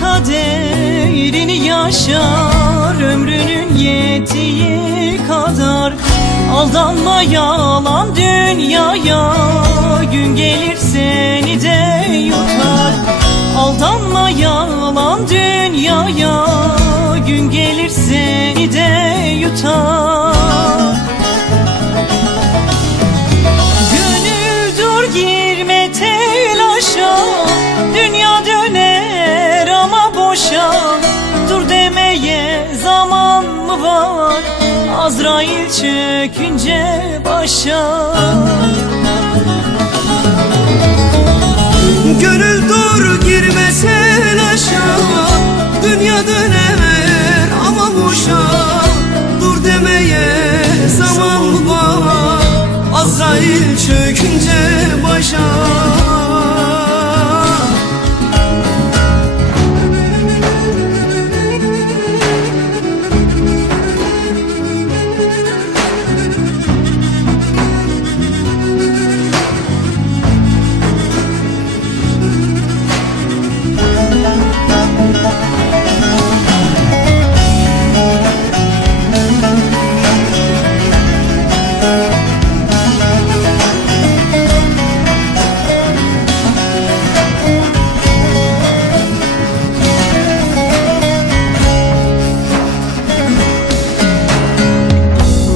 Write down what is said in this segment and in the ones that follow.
Kaderini yaşar ömrünün yettiği kadar. Aldanma yalan dünyaya, gün gelir seni de yutar. Aldanma yalan dünyaya, gün gelir seni de yutar. Gönül dur girme telaşa, dünya döner ama boşa. Dur demeye zaman mı var, Azrail çökünce başa. Gönül dur girme telaşa, dünya döner ama boşa. Dur demeye zaman mı var, Azrail çökünce başa.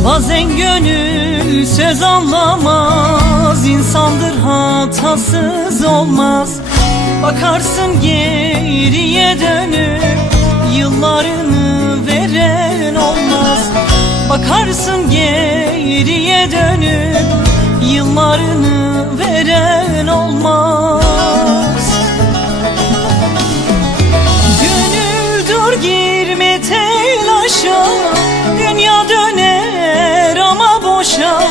Bazen gönül söz anlamaz, insandır hatasız olmaz. Bakarsın geriye dönüp, yıllarını veren olmaz. Bakarsın geriye dönüp, yıllarını veren olmaz. Gönül dur girme telaşa, dünya döner ama boşa.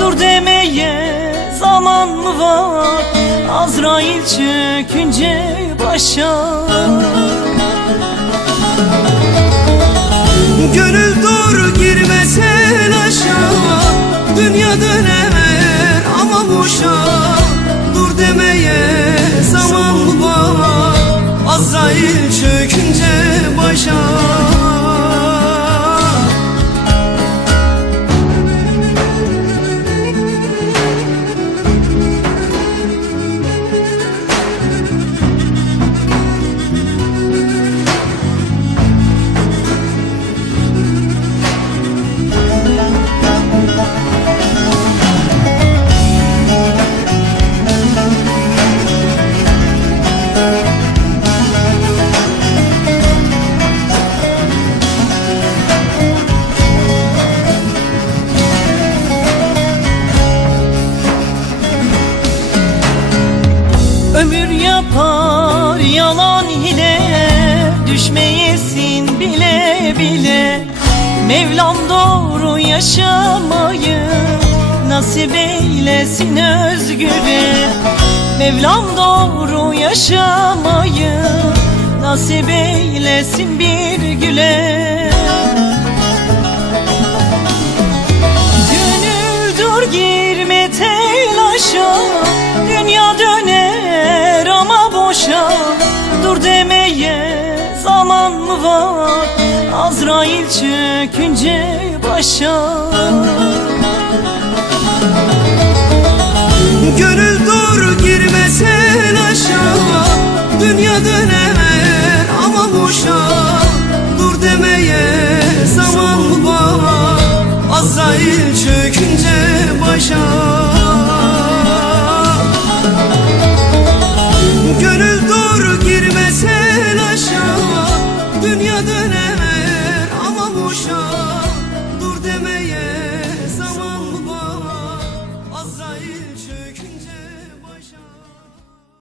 Dur demeye zaman mı var, Azrail çökünce başa. Gönül dur girme telaşa, dünya döner ama boşa. Dur demeye zaman mı var, Azrail çökünce başa. Ömür yapar yalan hile, düşmeyesin bile bile. Mevlam doğru yaşamayı nasip eylesin özgüre. Mevlam doğru yaşamayı nasip eylesin bir güle. Gönül dur girme telaşa, dünya döner ama boşa. Dur demeye zaman mı var, Azrail çökünce başa. Gönül dur girme telaşa, dünya döner ama boşa. Dur demeye zaman mı var, Azrail çökünce başa. Gönül dur girme telaşa, dünya döner ama boşa. Dur demeye zaman mı var, Azrail çökünce